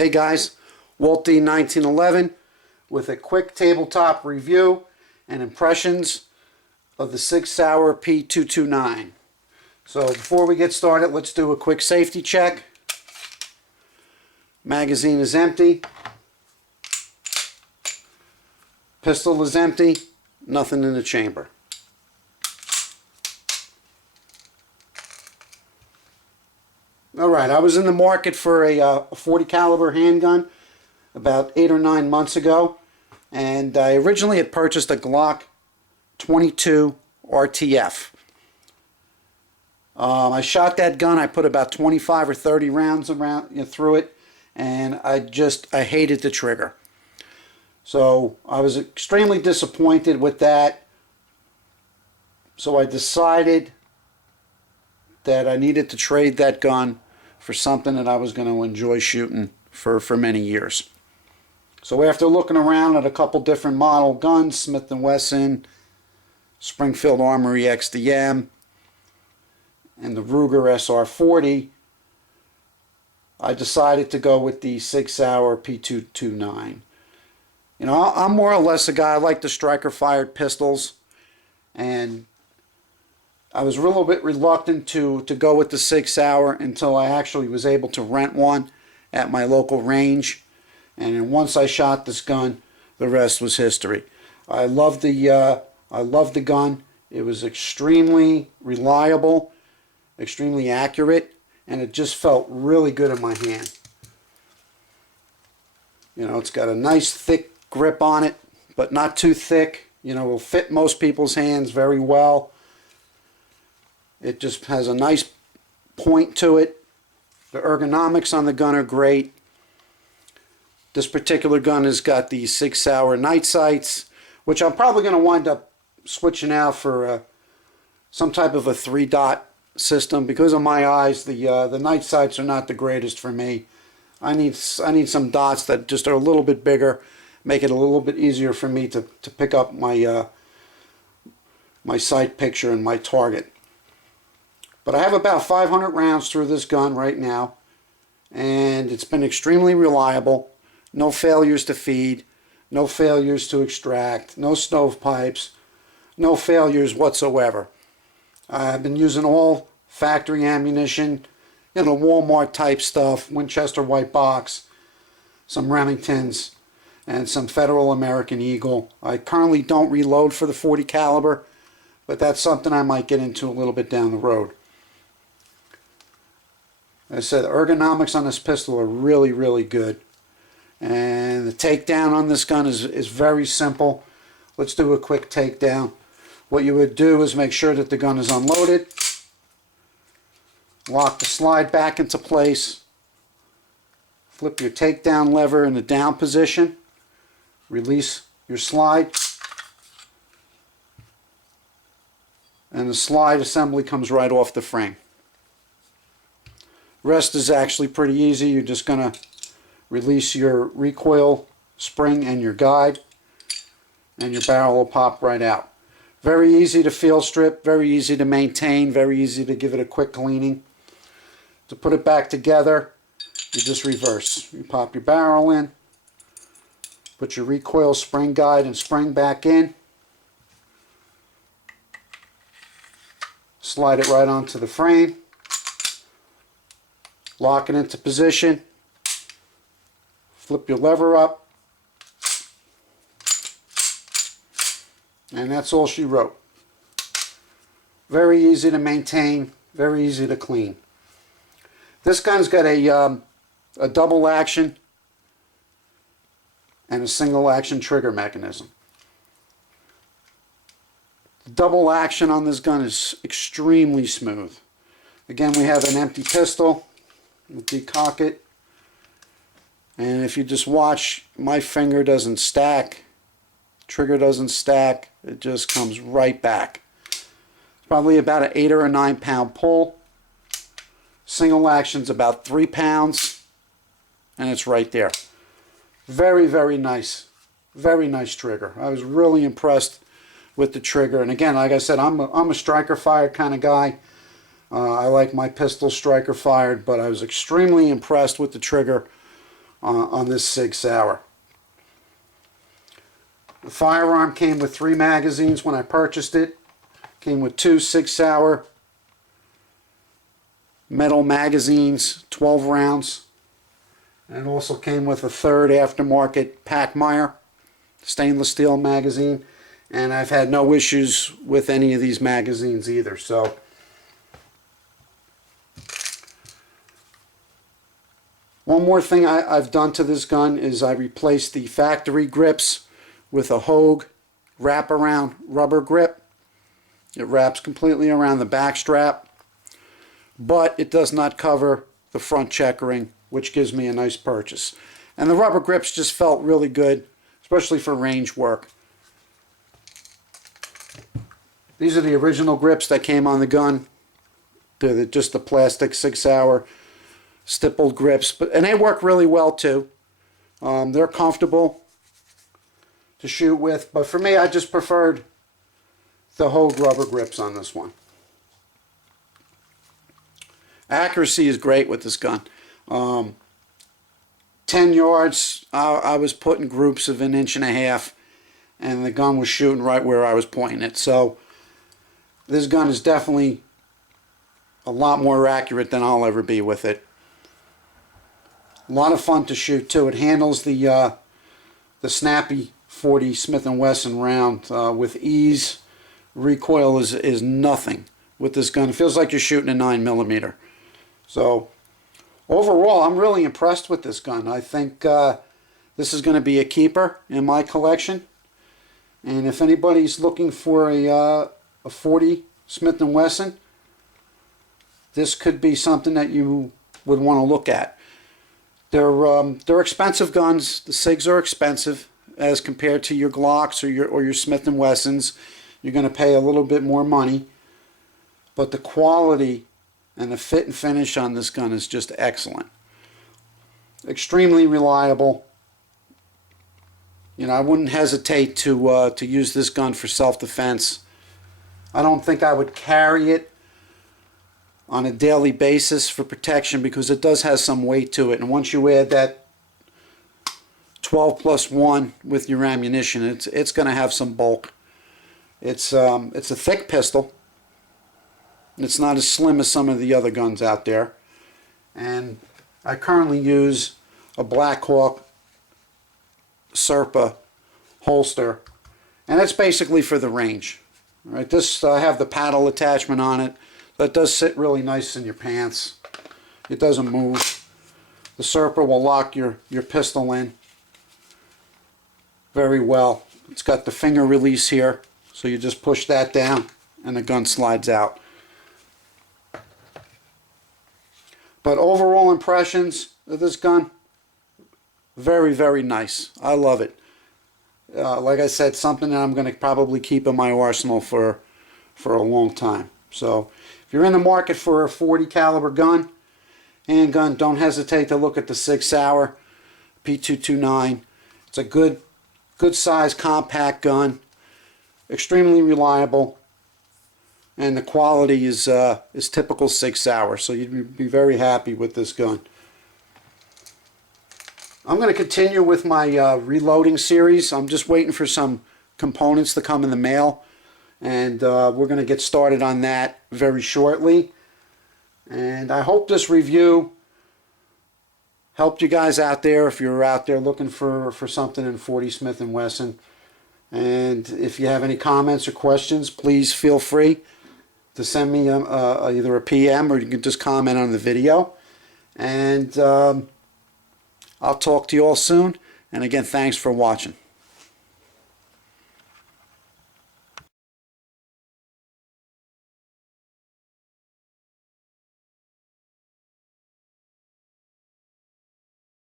Hey guys, Walt D 1911 with a quick tabletop review and impressions of the Sig Sauer P229. So before we get started, let's do a quick safety check. Magazine is empty. Pistol is empty. Nothing in the chamber. Alright, I was in the market for a 40 caliber handgun about 8 or 9 months ago, and I originally had purchased a Glock 22 RTF. I shot that gun. I put about 25 or 30 rounds around through it, and I hated the trigger. So I was extremely disappointed with that. So I decided that I needed to trade that gun for something that I was going to enjoy shooting for many years. So after looking around at a couple different model guns, Smith & Wesson, Springfield Armory XDM, and the Ruger SR40, I decided to go with the Sig Sauer P229. You know, I'm more or less a guy, I like the striker-fired pistols, and I was a little bit reluctant to go with the Sig Sauer until I actually was able to rent one at my local range. And then once I shot this gun, the rest was history. I loved the gun. It was extremely reliable, extremely accurate, and it just felt really good in my hand. You know, it's got a nice thick grip on it, but not too thick. You know, it will fit most people's hands very well. It just has a nice point to it. The ergonomics on the gun are great. This particular gun has got the Sig Sauer night sights, which I'm probably going to wind up switching out for some type of a 3-dot system. Because of my eyes, the night sights are not the greatest for me. I need some dots that just are a little bit bigger, make it a little bit easier for me to pick up my my sight picture and my target. But I have about 500 rounds through this gun right now, and it's been extremely reliable. No failures to feed, no failures to extract, no stovepipes, no failures whatsoever. I've been using all factory ammunition, you know, Walmart type stuff, Winchester white box, some Remingtons, and some Federal American Eagle. I currently don't reload for the 40 caliber, but that's something I might get into a little bit down the road. As I said, the ergonomics on this pistol are really, really good. And the takedown on this gun is very simple. Let's do a quick takedown. What you would do is make sure that the gun is unloaded. Lock the slide back into place. Flip your takedown lever in the down position. Release your slide. And the slide assembly comes right off the frame. Rest is actually pretty easy. You're just going to release your recoil spring and your guide, and your barrel will pop right out. Very easy to field strip, very easy to maintain, very easy to give it a quick cleaning. To put it back together, you just reverse. You pop your barrel in, put your recoil spring guide and spring back in, slide it right onto the frame, lock it into position, flip your lever up, and that's all she wrote. Very easy to maintain, very easy to clean. This gun's got a double action and a single action trigger mechanism. The double action on this gun is extremely smooth. Again, we have an empty pistol. We'll decock it, and if you just watch, my finger doesn't stack, trigger doesn't stack, it just comes right back. It's probably about an 8 or a 9 pound pull. Single action's about 3 pounds, and it's right there. Very, very nice trigger. I was really impressed with the trigger, and again, like I said, I'm a striker fired kind of guy. I like my pistol striker fired, but I was extremely impressed with the trigger on this Sig Sauer. The firearm came with 3 magazines when I purchased it. Came with 2 Sig Sauer metal magazines, 12 rounds. And it also came with a 3rd aftermarket Packmeyer stainless steel magazine. And I've had no issues with any of these magazines either. So one more thing I've done to this gun is I replaced the factory grips with a Hogue wraparound rubber grip. It wraps completely around the back strap, but it does not cover the front checkering, which gives me a nice purchase. And the rubber grips just felt really good, especially for range work. These are the original grips that came on the gun. They're just the plastic Sig Sauer stippled grips, and they work really well too. They're comfortable to shoot with, but for me, I just preferred the Hogue rubber grips on this one. Accuracy is great with this gun. 10 yards, I was putting groups of 1.5 inches, and the gun was shooting right where I was pointing it. So this gun is definitely a lot more accurate than I'll ever be with it. A lot of fun to shoot too. It handles the snappy 40 Smith & Wesson round with ease. Recoil is nothing with this gun. It feels like you're shooting a 9mm. So overall, I'm really impressed with this gun. I think this is going to be a keeper in my collection. And if anybody's looking for a 40 Smith & Wesson, this could be something that you would want to look at. They're expensive guns. The SIGs are expensive as compared to your Glocks or your Smith & Wessons. You're going to pay a little bit more money, but the quality and the fit and finish on this gun is just excellent. Extremely reliable. You know, I wouldn't hesitate to use this gun for self-defense. I don't think I would carry it on a daily basis for protection because it does have some weight to it, and once you add that 12+1 with your ammunition, it's going to have some bulk. It's a thick pistol. It's not as slim as some of the other guns out there. And I currently use a Black Hawk Serpa holster, and that's basically for the range. All right, this I have the paddle attachment on it. That does sit really nice in your pants. It doesn't move. The Serpa will lock your pistol in very well. It's got the finger release here, so you just push that down and the gun slides out. But overall impressions of this gun, very, very nice. I love it. Like I said, something that I'm going to probably keep in my arsenal for a long time. So if you're in the market for a 40 caliber gun, handgun, don't hesitate to look at the Sig Sauer P229. It's a good size compact gun, extremely reliable, and the quality is typical Sig Sauer, so you'd be very happy with this gun. I'm going to continue with my reloading series. I'm just waiting for some components to come in the mail, and we're going to get started on that very shortly. And I hope this review helped you guys out there if you're out there looking for something in 40 Smith & Wesson. And if you have any comments or questions, please feel free to send me either a PM or you can just comment on the video. And I'll talk to you all soon. And again, thanks for watching.